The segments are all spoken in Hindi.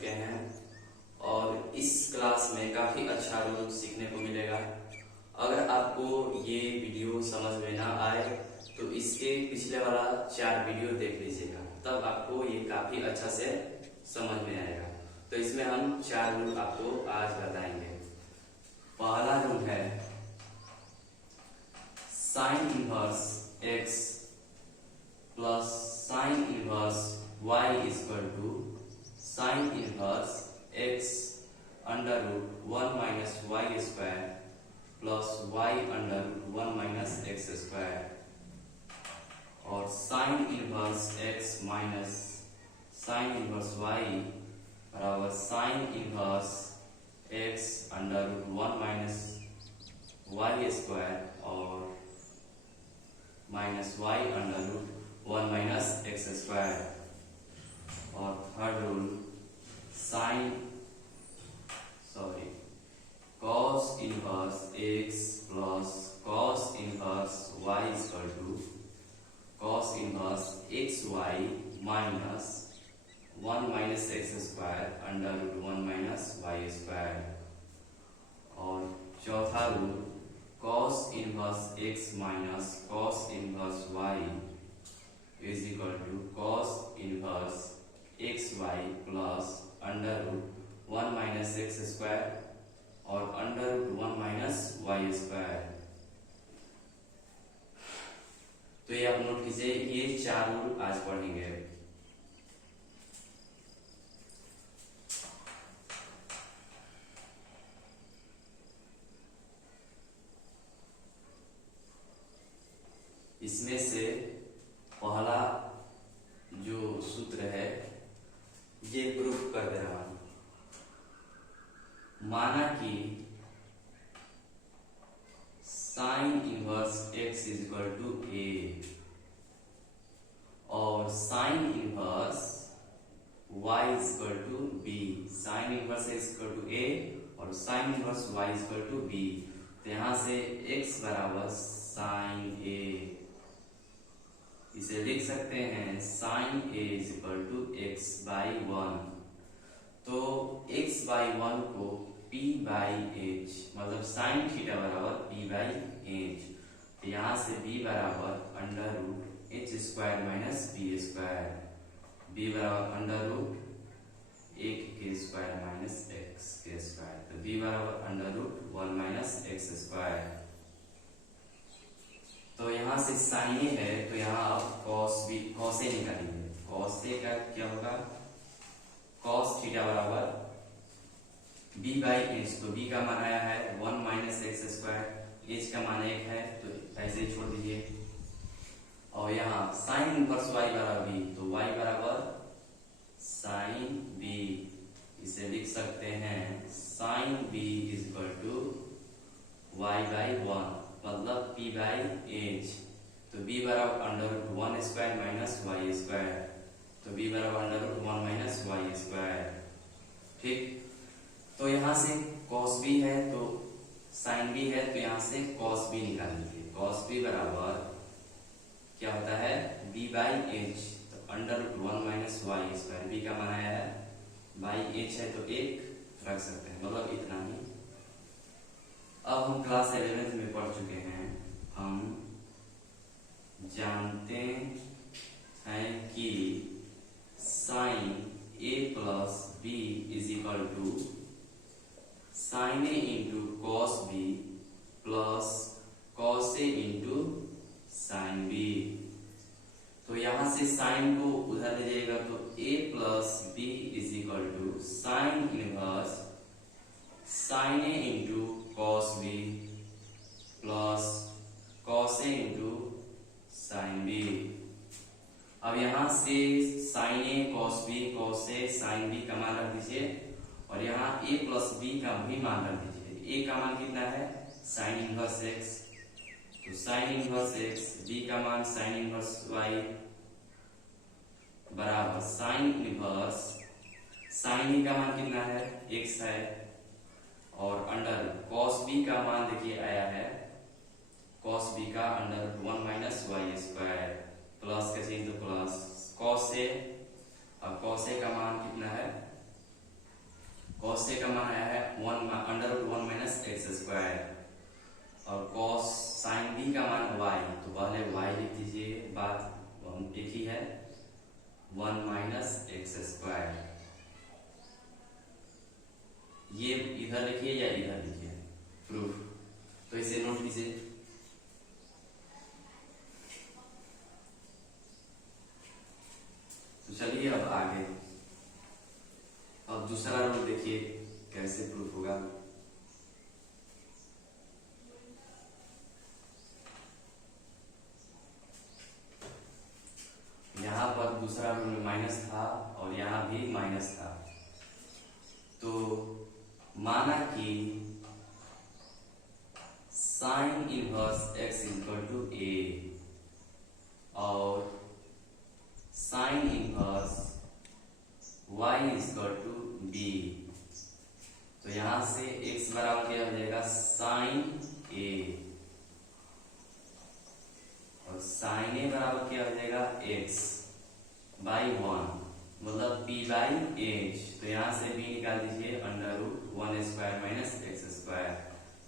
चुके हैं और इस क्लास में काफी अच्छा रूल सीखने को मिलेगा। अगर आपको ये वीडियो समझ में ना आए तो इसके पिछले वाला 4 वीडियो देख लीजिएगा, तब आपको ये काफी अच्छा से समझ में आएगा। तो इसमें हम 4 रूल आपको आज बताएंगे। पहला रूल है sine inverse x plus sine inverse y equal to sine inverse x under root 1 minus Y square plus y under root 1 minus x square, और sine inverse x minus sine inverse y बराबर sine inverse x under root 1 minus Y square और minus y under root 1 minus x square. और third rule cos inverse x plus cos inverse y equal to cos inverse xy minus 1 minus x square under root 1 minus Y square. और चौथा rule cos inverse x minus cos inverse y is equal to cos inverse xy plus under root 1 minus x square और under root 1 minus Y square. तो ये आप नोट कीजिए, ये 4 रूल आज पढ़ेंगे। इसमें से पहला जो सूत्र है ये प्रूफ कर दे रहा हूं। माना कि sine inverse x is equal to a और sine inverse y is equal to b। Sine inverse x equal to a और sine inverse y is equal to b। तो यहां से x बराबर साइन a, इसे लिख सकते हैं sine a is equal to x by 1। तो x बाई 1 को p बाई h मतलब साइन थीटा बराबर p बाई h। तो यहाँ से b बराबर under root h square minus b square, b बराबर अंडर रूट 1 के स्क्वायर माइनस x के स्क्वायर। तो b बराबर under root 1 minus x square. तो यहाँ से साइन ए है तो यहाँ आप cos ए निकालेंगे। cos ए का क्या होगा, cos थीटा बराबर b बाई एच। तो b का मान आया है 1 माइनस एक्स स्क्वायर, h का मान 1 है तो ऐसे ही छोड़ दीजिए। और यहाँ साइन इनवर्स y बराबर b, तो y बराबर साइन b, इसे लिख सकते हैं sine b is equal to y by 1 मतलब p बाई एच। तो b बराबर under root 1 square minus Y square. तो b बराबर under root 1 minus Y square. ठीक, तो यहाँ से cos b है तो sin b है, तो यहाँ से cos b निकाल लीजिए। cos b बराबर क्या होता है b बाई एच, तो under root 1 minus Y square. b का मान आया है बाई एच है तो 1 रख सकते हैं, मतलब इतना ही। अब हम क्लास 11th में पढ़ चुके हैं, हम जानते हैं कि sine a plus b is equal to sine A into cos b plus cos A into sine b. तो यहां से साइन को उधर ले जाएगा तो a plus b is equal to sine inverse sine A into cos b plus cos A into sine B. अब यहां से sine a cos a sine B का मान रख दीजिए और यहाँ a प्लस बी का भी मान रख दीजिए। a का मान कितना है साइन इनवर्स x, तो साइन इनवर्स x, b का मान साइन इनवर्स y बराबर साइन इनवर्स साइन e का मान कितना है x है, और अंडर कॉस b का मान देखिए आया है कॉस b का under 1 minus Y square plus के तो प्लस कॉस ए, अब कॉस ए का मान कितना है एक्स स्क्वायर। ये इधर लिखिए या इधर लिखिए प्रूफ, तो इसे नोट कीजिए। तो चलिए अब आगे, अब दूसरा रूल देखिए कैसे प्रूफ होगा। यहाँ पर दूसरा रूल में माइनस था और यहाँ भी माइनस था, तो माना कि sine inverse X equal to A और sine inverse Y equal to B, तो यहां से x बराबर क्या हो जाएगा साइन ए और साइन ए बराबर क्या हो जाएगा x बाई 1, मतलब p बाई एच। तो यहां से b निकाल दीजिए under root 1 square minus x square,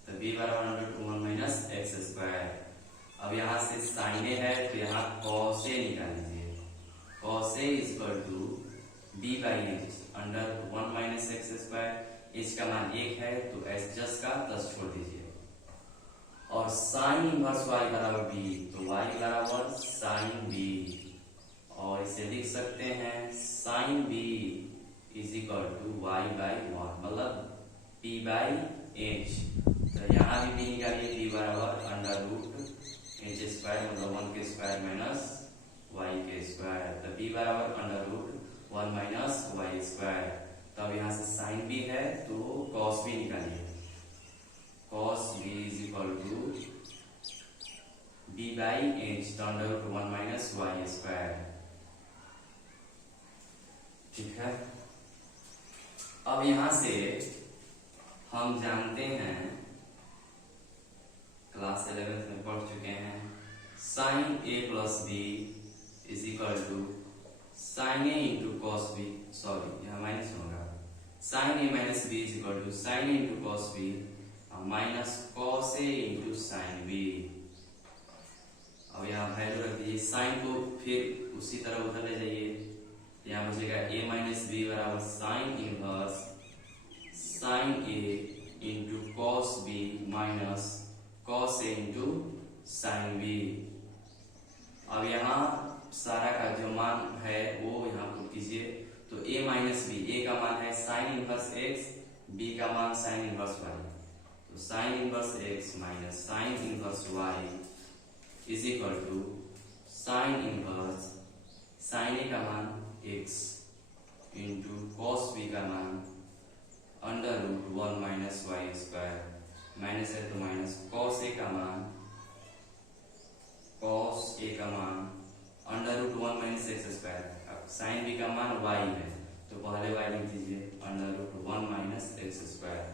तो b बराबर under root 1 minus x square. अब यहां से साइन ए है तो यहाँ cos ए निकाल दीजिए, cos A equal to b by H under 1 minus x square. H का मान 1 है तो एच जस्ट का 10 छोड़ दीजिए, और साइन इनवर्स y बराबर b, तो y बराबर साइन b, और इसे लिख सकते हैं sine b is equal to y by 1, मतलब p बाई एच। तो यहाँ भी b निकालिए, b बराबर अंडर रूट एच स्क्वायर मतलब 1 के स्क्वायर माइनस y के स्क्वायर, तो b बराबर under root 1 minus Y square. तब यहाँ से साइन b है तो cos b निकालिए, cos b is equal to b by H under root 1 minus Y square. ठीक है, अब यहां से हम जानते हैं, क्लास 11th में पढ़ चुके हैं, sine a plus b is equal to sine A into cos b, sorry यहाँ माइनस होगा, sine a minus b is equal to sine A into cos B minus cos A into sine B. अब यहाँ वैल्यू रख दीजिए, साइन को फिर उसी तरह उधर ले जाइए, यहाँ बचेगा a माइनस बी बराबर साइन इनवर्स साइन ए into cos B minus cos ए इंटू साइन बी। अब यहाँ सारा का जो मान है वो यहाँ पुट कीजिए, तो a माइनस बी, a का मान है साइन इनवर्स x, b का मान साइन इनवर्स y, तो sine inverse x minus sine inverse y is equal to sine inverse sine A का मान x इंटू कॉस बी का मान under root 1 minus Y square, minus है तो माइनस कॉस ए का मान under root 1 minus x square. अब साइन बी का मान y है तो पहले y लिख दीजिए under root 1 minus x square.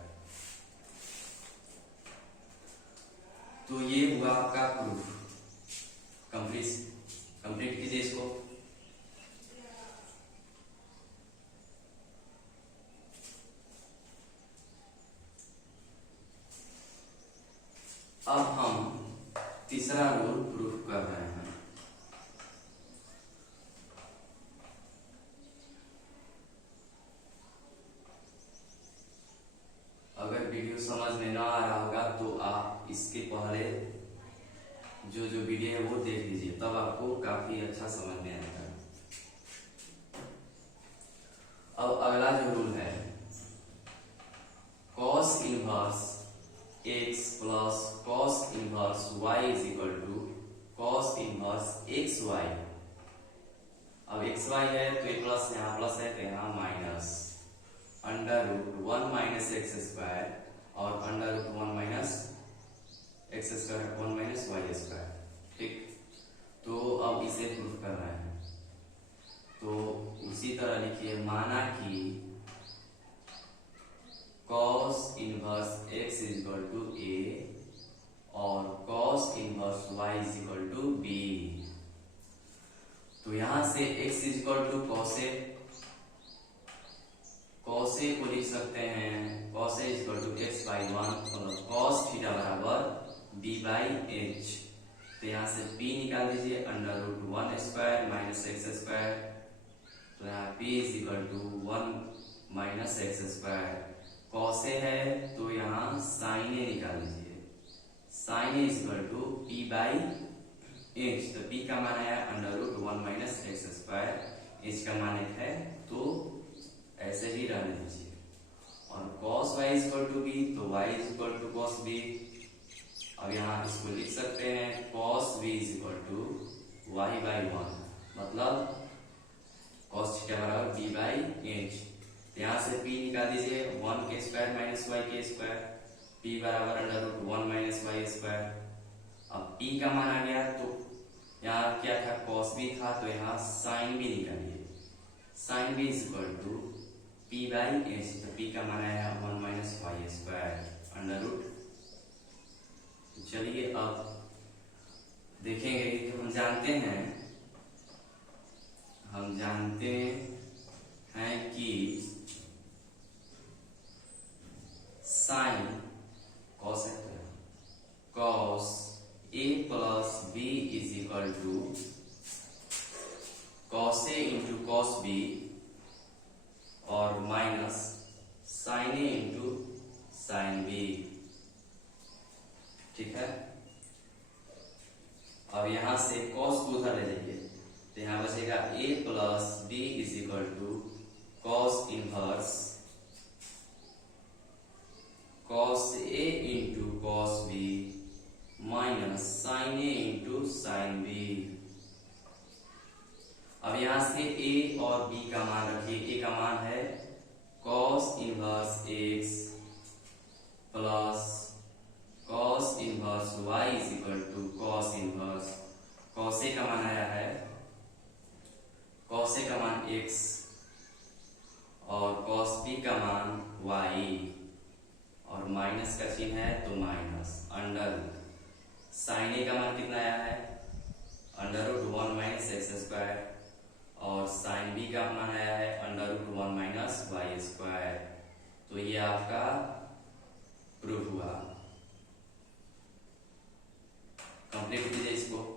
तो ये हुआ आपका प्रूफ, कंप्लीट कीजिए इसको। अब हम तीसरा रूल प्रूफ कर रहे हैं। अगर वीडियो समझ में ना आ रहा होगा तो आप इसके पहले जो वीडियो है वो देख लीजिए, तब आपको काफी अच्छा समझ में आएगा। अब अगला जो रूल है, cos inverse x plus cos inverse y is equal to cos inverse xy। अब xy है तो ये प्लस, यहाँ प्लस है तो यहाँ minus, under root 1 minus x square और under root 1 minus x square 1 minus Y square. ठीक, तो अब इसे प्रूफ कर रहे हैं, तो उसी तरह लिखिए, माना कि cos inverse x is equal to a और cos inverse y is equal to b। तो यहां से x is equal to cos a को लिख सकते हैं cos a is equal to x by 1, मतलब cos थीटा बराबर b बाई एच। तो यहां से b निकाल दीजिए under root 1 square minus x square तो यहाँ p is equal to 1 minus x square. Cos A है तो यहाँ साइन ए निकाल लीजिए। Sine a is equal to p by H. तो p का मान आया under root 1 minus x square, H का मान 1 है तो ऐसे ही रहने दीजिए। और cos y is equal to B, तो y is equal to cos b। अब यहाँ इसको लिख सकते हैं cos b is equal to y by 1, मतलब cos थीटा बराबर b बाई एच। यहाँ से p निकाल दीजिए, 1 के स्क्वायर माइनस y के स्क्वायर, p बराबर under root 1 minus y square. अब p का मान आ गया तो यहाँ क्या था, cos b था, तो यहाँ sin b निकालिए। sin b is equal to p by H. तो p का मान आया 1 minus y square under root. चलिए अब देखेंगे कि हम जानते हैं कि साइन कॉस है तो cos a plus b is equal to cos A into cos b और माइनस साइन ए इंटू साइन बी। ठीक है। अब यहां से कॉस को उधर ले जाइए तो यहां बचेगा a plus b is equal to cos inverse cos a into cos b minus sin a into sin b। अब यहां से a और b का मान रखिए। a का मान है cos inverse x plus cos inverse y is equal to cos inverse cos a का मान आया है, cos a का मान x और cos b का मान y और माइनस का चिन्ह है तो माइनस अंडर साइन ए का मान कितना आया है under root 1 minus x square और साइन बी का मान आया है under root 1 minus Y square. तो ये आपका प्रूफ हुआ। कंप्लीट कीजिए इसको।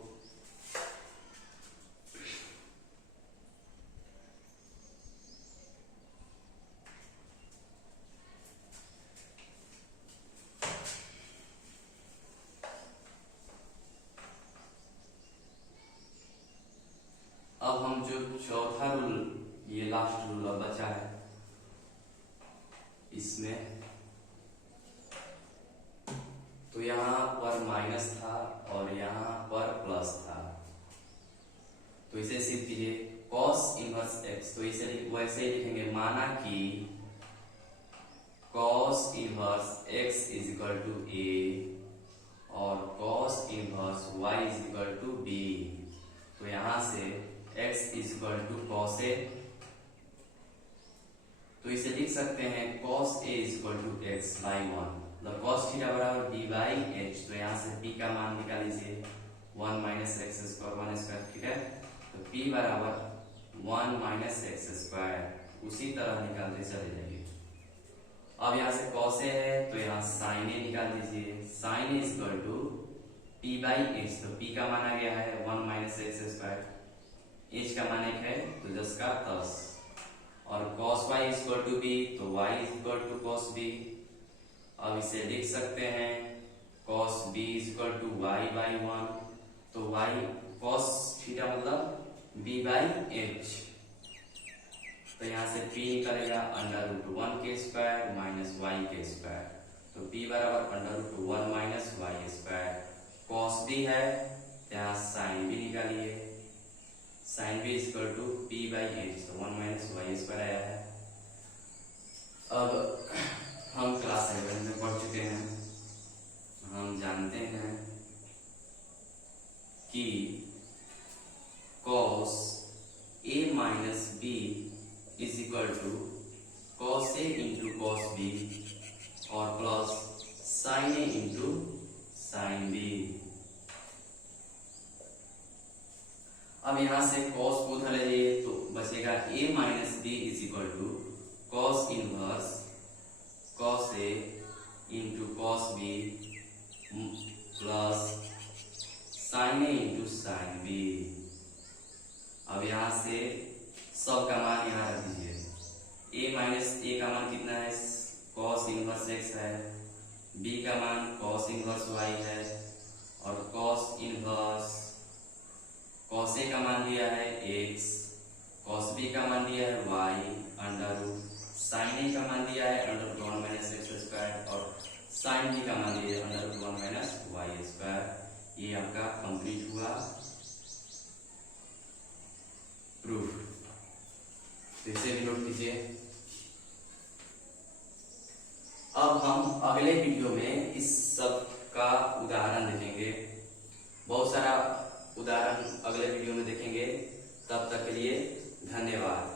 अब हम जो चौथा रूल, ये लास्ट रूल अब बचा है, इसमें तो यहाँ पर माइनस था और यहाँ पर प्लस था, तो इसे सिर्फ कीजिए cos इनवर्स x। तो इसे वैसे ही लिखेंगे, माना कि cos inverse x is equal to a और cos inverse y is equal to b। तो यहां से x is equal to cos a, तो इसे लिख सकते हैं cos a is equal to x by 1, मतलब cos थीटा बराबर b बाई h। तो यहाँ से p का मान निकाल लीजिए 1 माइनस एक्स स्क्वायर 1 स्क्वायर। ठीक है, तो p बराबर 1 माइनस एक्स स्क्वायर उसी तरह निकालते चले जाइए। अब यहाँ से cos a है तो यहाँ sin a निकाल दीजिए। sin a is equal to p by h। तो p का मान आ गया है 1 माइनस एक्स स्क्वायर, h का मान 1 है तो 10 का 10 और cos y is equal to b, तो y is equal to cos b। अब इसे लिख सकते हैं cos b is equal to y by 1, तो y cos थीटा मतलब b बाई h। तो यहाँ से p निकलेगा अंडर रूट 1 के स्क्वायर माइनस y के स्क्वायर। तो p बराबर under root 1 minus y square. cos b है यहाँ sin b निकालिए, sin b is equal to p by h, तो 1 माइनस y स्क्वायर आया है। अब हम क्लास 7 में पढ़ चुके हैं, हम जानते हैं कि cos a minus b is equal to cos a into cos b और plus sin a into sin b। अब यहां से cos को उधर ले जाइए तो बचेगा a minus b is equal to cos inverse cos a into cos b plus sin a into sin b। अब यहां से सब का मान यहाँ रख दीजिए। a माइनस ए का मान कितना है, cos इनवर्स x है। b का मान cos इनवर्स y है और cos इनवर्स cos a का मान दिया है x, cos b का मान दिया है y under root, sin a का मान दिया है under root 1 minus x square और sin b का मान दिया है under root 1 minus Y square. ये आपका कंप्लीट हुआ प्रूफ। तो इसे भी नोट कीजिए। अब हम अगले वीडियो में इस सब का उदाहरण देखेंगे। बहुत सारा उदाहरण अगले वीडियो में देखेंगे। तब तक के लिए धन्यवाद।